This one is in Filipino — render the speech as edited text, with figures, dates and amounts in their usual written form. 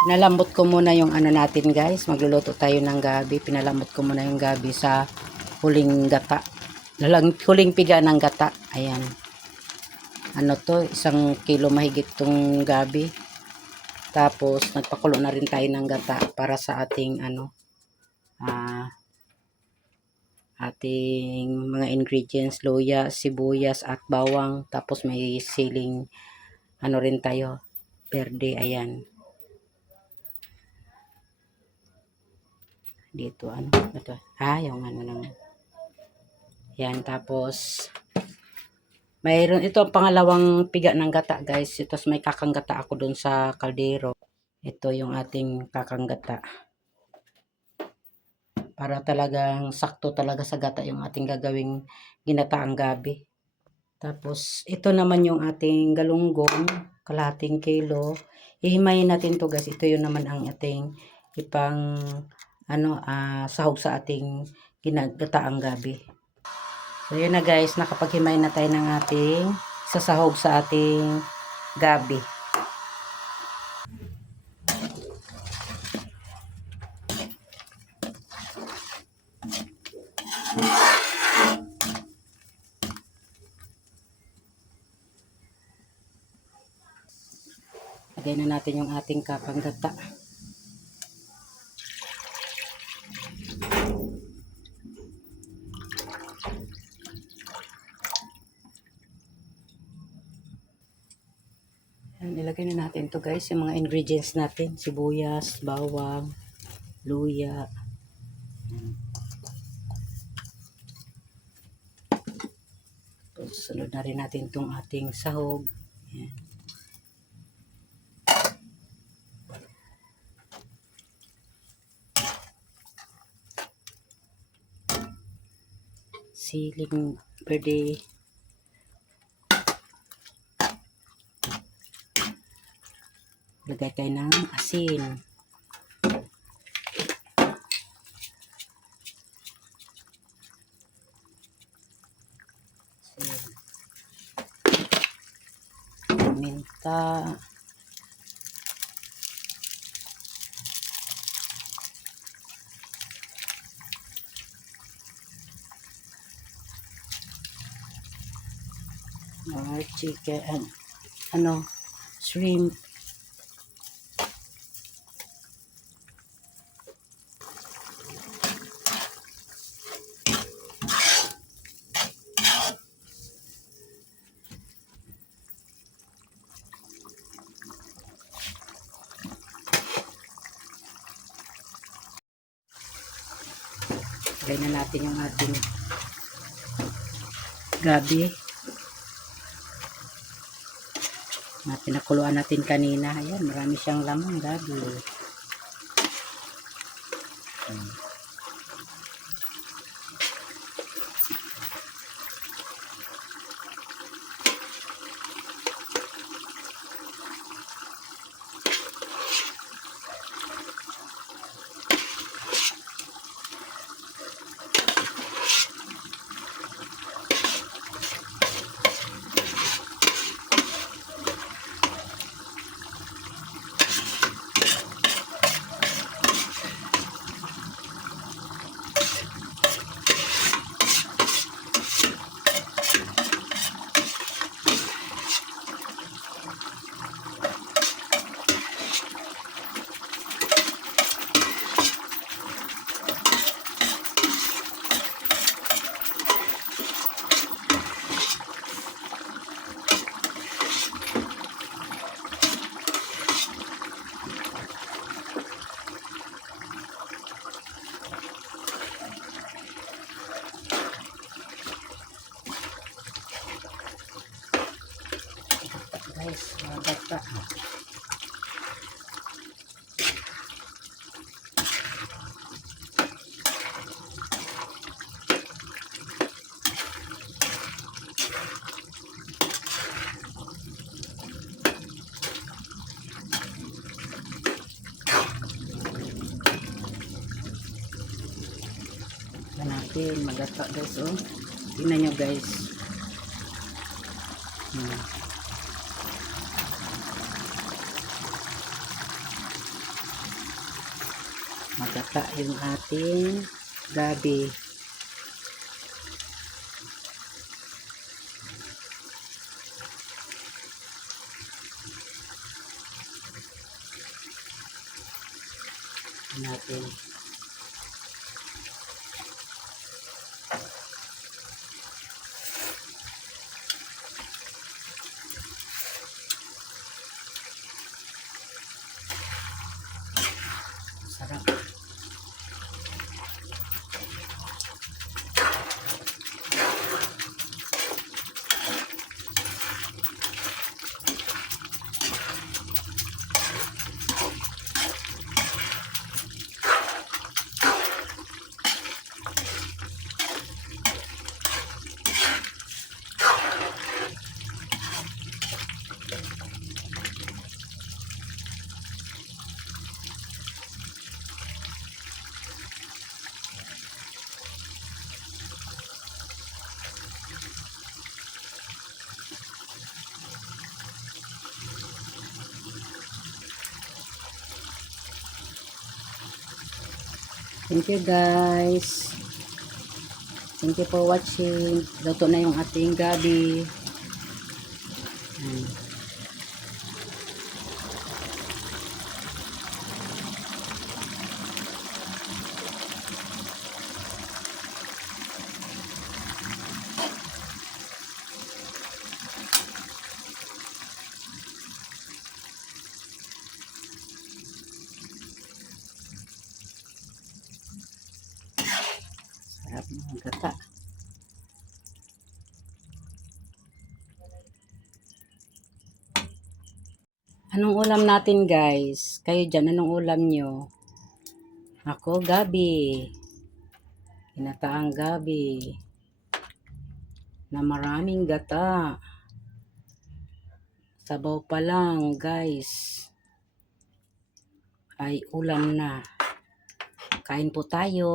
Pinalambot ko muna yung ano natin guys. Magluluto tayo ng gabi. Pinalambot ko muna yung gabi sa huling gata. Huling piga ng gata. Ayan. Ano to? 1 kilo mahigit tong gabi. Tapos nagpakulo na rin tayo ng gata para sa ating ano. Ating mga ingredients. Luya, sibuyas at bawang. Tapos may siling ano rin tayo. Verde. Ayan. Dito ano ito yung ano lang yan. Tapos mayroon ito ang pangalawang piga ng gata guys. Ito may kakanggata ako dun sa kaldero. Ito yung ating kakanggata para talagang sakto talaga sa gata yung ating gagawing ginataang gabi. Tapos ito naman yung ating galunggong, kalahating kilo. Ihimayin natin to guys. Ito yun naman ang ating ipang sahog sa ating ginagataang gabi. So yun na guys, nakapaghimay na tayo ng ating sasahog sa ating gabi. Lagay na natin yung ating kakanggata. Ilagay na natin to guys, yung mga ingredients natin, sibuyas, bawang, luya. Tapos sunod na rin natin tong ating sahog. Ayan. Siling verde. Lagay tayo ng asin. Minta. Chicken. Shrimp. Lagay na natin yung ating gabi na pinakuluan natin kanina. Ayan, marami siyang laman gabi. Guys, magata. Natin magata guys. Tingnan nyo guys. magata yung ating gabi. Natin. Sarap. Thank you guys. Thank you for watching. Luto na yung ating gabi. Sarap ng gata. Anong ulam natin guys? Kayo dyan, anong ulam nyo? Ako, gabi. Ginataang gabi. Na maraming gata. Sabaw pa lang guys. Ay ulam na. Kain po tayo.